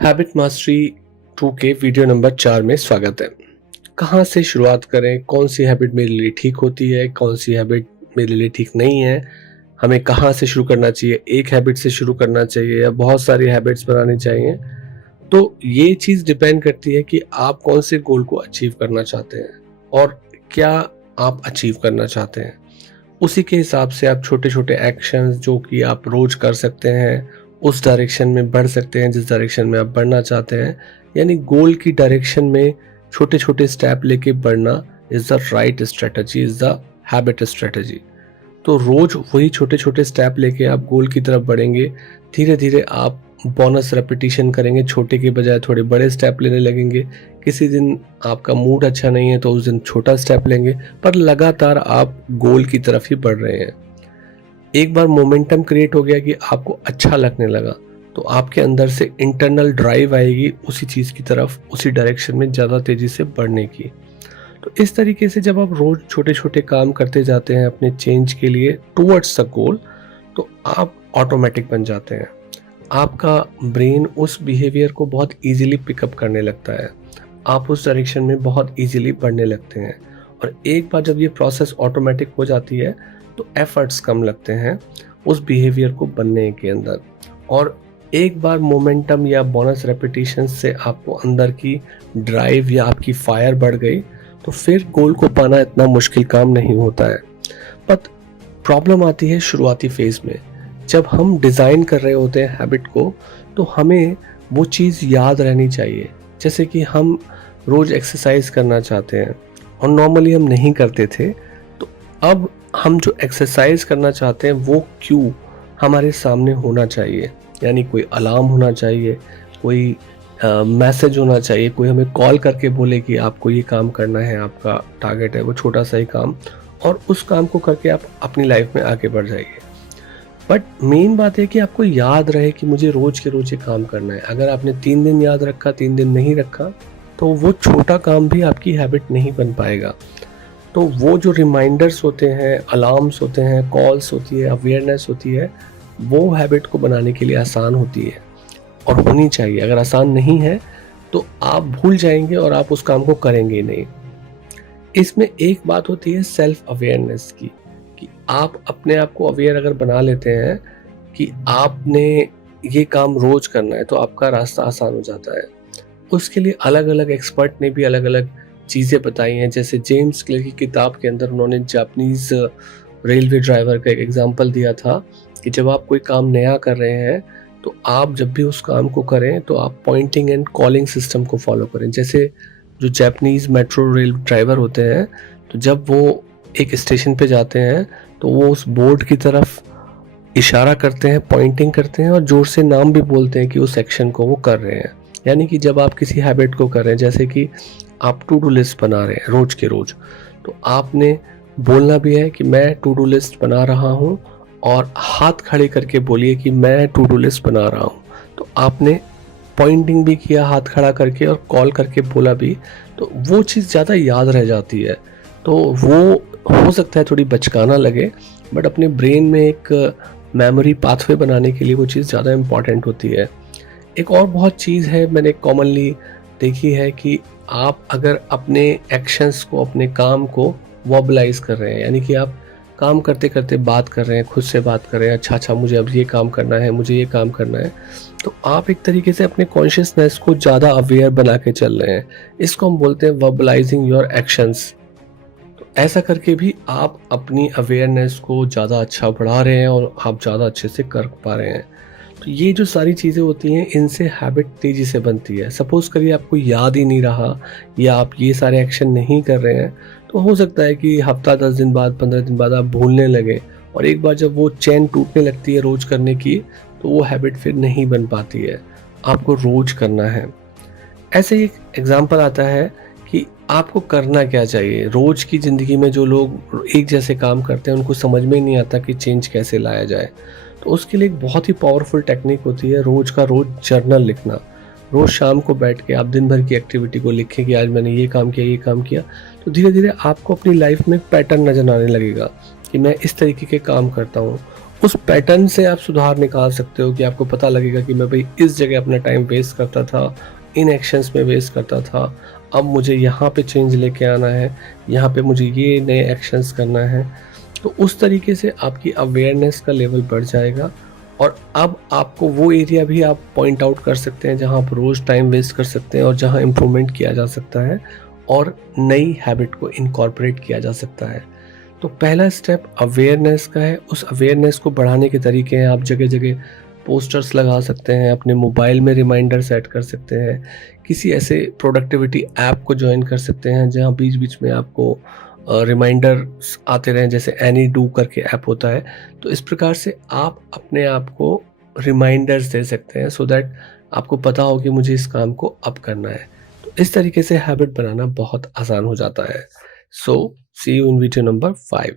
Habit mastery 2 के video number 4 में स्वागत है। कहाँ से शुरुआत करें, कौन सी हैबिट मेरे लिए ठीक होती है, कौन सी हैबिट मेरे लिए ठीक नहीं है, हमें कहाँ से शुरू करना चाहिए, एक हैबिट से शुरू करना चाहिए या बहुत सारी हैबिट्स बनानी चाहिए। तो ये चीज़ डिपेंड करती है कि आप कौन से गोल को अचीव करना चाहते हैं और क्या आप अचीव करना चाहते हैं। उसी के हिसाब से आप छोटे-छोटे एक्शंस जो कि आप रोज़ कर सकते हैं, उस डायरेक्शन में बढ़ सकते हैं जिस डायरेक्शन में आप बढ़ना चाहते हैं। यानी गोल की डायरेक्शन में छोटे-छोटे स्टेप लेके बढ़ना is the right strategy, is the habit strategy. तो रोज़ वही छोटे-छोटे स्टेप लेके आप गोल की तरफ बढ़ेंगे। धीरे-धीरे आप बोनस रेपिटिशन करेंगे, छोटे के बजाय थोड़े बड़े स्टेप लेने लगेंगे। किसी दिन आपका मूड अच्छा नहीं है तो उस दिन छोटा स्टेप लेंगे, पर लगातार आप गोल की तरफ ही बढ़ रहे हैं। एक बार मोमेंटम क्रिएट हो गया कि आपको अच्छा लगने लगा, तो आपके अंदर से इंटरनल ड्राइव आएगी उसी चीज़ की तरफ, उसी डायरेक्शन में ज़्यादा तेज़ी से बढ़ने की। तो इस तरीके से जब आप रोज़ छोटे-छोटे काम करते जाते हैं अपने चेंज के लिए टुवर्ड्स द गोल, तो आप ऑटोमेटिक बन जाते हैं। आपका ब्रेन उस बिहेवियर को बहुत ईज़िली पिकअप करने लगता है। आप उस डायरेक्शन में बहुत ईज़िली बढ़ने लगते हैं और एक बार जब ये प्रोसेस ऑटोमेटिक हो जाती है, तो एफर्ट्स कम लगते हैं उस बिहेवियर को बनने के अंदर। और एक बार मोमेंटम या बोनस रेपिटेशन से आपको अंदर की ड्राइव या आपकी फायर बढ़ गई, तो फिर गोल को पाना इतना मुश्किल काम नहीं होता है। बट प्रॉब्लम आती है शुरुआती फेज में। जब हम डिज़ाइन कर रहे होते हैं हैबिट को, तो हमें वो चीज़ याद रहनी चाहिए। जैसे कि हम रोज़ एक्सरसाइज करना चाहते हैं और नॉर्मली हम नहीं करते थे, तो अब हम जो एक्सरसाइज करना चाहते हैं वो क्यों हमारे सामने होना चाहिए। यानी कोई अलार्म होना चाहिए, कोई मैसेज होना चाहिए, कोई हमें कॉल करके बोले कि आपको ये काम करना है, आपका टारगेट है वो छोटा सा ही काम, और उस काम को करके आप अपनी लाइफ में आगे बढ़ जाइए। बट मेन बात है कि आपको याद रहे कि मुझे रोज़ के रोज़ ये काम करना है। अगर आपने 3 दिन याद रखा, 3 दिन नहीं रखा, तो वो छोटा काम भी आपकी हैबिट नहीं बन पाएगा। तो वो जो रिमाइंडर्स होते हैं, अलार्म्स होते हैं, कॉल्स होती है, अवेयरनेस होती है, वो हैबिट को बनाने के लिए आसान होती है और होनी चाहिए। अगर आसान नहीं है तो आप भूल जाएंगे और आप उस काम को करेंगे ही नहीं। इसमें एक बात होती है सेल्फ अवेयरनेस की, कि आप अपने आप को अवेयर अगर बना लेते हैं कि आपने ये काम रोज करना है, तो आपका रास्ता आसान हो जाता है। उसके लिए अलग अलग एक्सपर्ट ने भी अलग अलग चीज़ें बताई हैं। जैसे जेम्स क्लियर की किताब के अंदर उन्होंने जापानीज़ रेलवे ड्राइवर का एक एग्जांपल दिया था कि जब आप कोई काम नया कर रहे हैं, तो आप जब भी उस काम को करें तो आप पॉइंटिंग एंड कॉलिंग सिस्टम को फॉलो करें। जैसे जो जापानीज़ मेट्रो रेल ड्राइवर होते हैं, तो जब वो एक स्टेशन पे जाते हैं तो वो उस बोर्ड की तरफ इशारा करते हैं, पॉइंटिंग करते हैं और ज़ोर से नाम भी बोलते हैं कि उस एक्शन को वो कर रहे हैं। यानी कि जब आप किसी हैबिट को कर रहे हैं, जैसे कि आप टू डू लिस्ट बना रहे हैं रोज़ के रोज़, तो आपने बोलना भी है कि मैं टू डू लिस्ट बना रहा हूँ, और हाथ खड़े करके बोलिए कि मैं टू डू लिस्ट बना रहा हूँ। तो आपने पॉइंटिंग भी किया हाथ खड़ा करके और कॉल करके बोला भी, तो वो चीज़ ज़्यादा याद रह जाती है। तो वो हो सकता है थोड़ी बचकाना लगे, बट अपने ब्रेन में एक मेमोरी पाथवे बनाने के लिए वो चीज़ ज़्यादा इम्पॉर्टेंट होती है। एक और बहुत चीज़ है मैंने कॉमनली देखी है कि आप अगर अपने एक्शंस को, अपने काम को वर्बलाइज कर रहे हैं, यानी कि आप काम करते करते बात कर रहे हैं, खुद से बात कर रहे हैं, अच्छा मुझे अब ये काम करना है, मुझे ये काम करना है, तो आप एक तरीके से अपने कॉन्शियसनेस को ज़्यादा अवेयर बना के चल रहे हैं। इसको हम बोलते हैं वर्बलाइजिंग योर एक्शंस। तो ऐसा करके भी आप अपनी अवेयरनेस को ज़्यादा अच्छा बढ़ा रहे हैं और आप ज़्यादा अच्छे से कर पा रहे हैं। तो ये जो सारी चीज़ें होती हैं, इनसे हैबिट तेज़ी से बनती है। सपोज़ करिए आपको याद ही नहीं रहा या आप ये सारे एक्शन नहीं कर रहे हैं, तो हो सकता है कि हफ्ता 10 दिन बाद, 15 दिन बाद आप भूलने लगे, और एक बार जब वो चैन टूटने लगती है रोज़ करने की, तो वो हैबिट फिर नहीं बन पाती है। आपको रोज़ करना है। ऐसे ही एक एग्जाम्पल आता है कि आपको करना क्या चाहिए। रोज़ की ज़िंदगी में जो लोग एक जैसे काम करते हैं, उनको समझ में ही नहीं आता कि चेंज कैसे लाया जाए। तो उसके लिए एक बहुत ही पावरफुल टेक्निक होती है रोज़ का रोज़ जर्नल लिखना। रोज़ शाम को बैठ के आप दिन भर की एक्टिविटी को लिखें कि आज मैंने ये काम किया, ये काम किया। तो धीरे धीरे आपको अपनी लाइफ में पैटर्न नज़र आने लगेगा कि मैं इस तरीके के काम करता हूँ, उस पैटर्न से आप सुधार निकाल सकते हो कि आपको पता लगेगा कि मैं भाई इस जगह अपना टाइम वेस्ट करता था, इन एक्शंस में वेस्ट करता था, अब मुझे यहाँ पे चेंज लेके आना है, यहाँ पे मुझे ये नए एक्शंस करना है। तो उस तरीके से आपकी अवेयरनेस का लेवल बढ़ जाएगा और अब आपको वो एरिया भी आप पॉइंट आउट कर सकते हैं जहाँ आप रोज़ टाइम वेस्ट कर सकते हैं और जहाँ इम्प्रूवमेंट किया जा सकता है और नई हैबिट को इनकॉर्पोरेट किया जा सकता है। तो पहला स्टेप अवेयरनेस का है। उस अवेयरनेस को बढ़ाने के तरीके हैं, आप जगह-जगह पोस्टर्स लगा सकते हैं, अपने मोबाइल में रिमाइंडर सेट कर सकते हैं, किसी ऐसे प्रोडक्टिविटी ऐप को जॉइन कर सकते हैं जहाँ बीच-बीच में आपको रिमाइंडर्स आते रहें, जैसे एनी डू करके ऐप होता है। तो इस प्रकार से आप अपने आप को रिमाइंडर्स दे सकते हैं सो दैट आपको पता हो कि मुझे इस काम को अब करना है। तो इस तरीके से हैबिट बनाना बहुत आसान हो जाता है। सो सी यू इन वीडियो नंबर 5।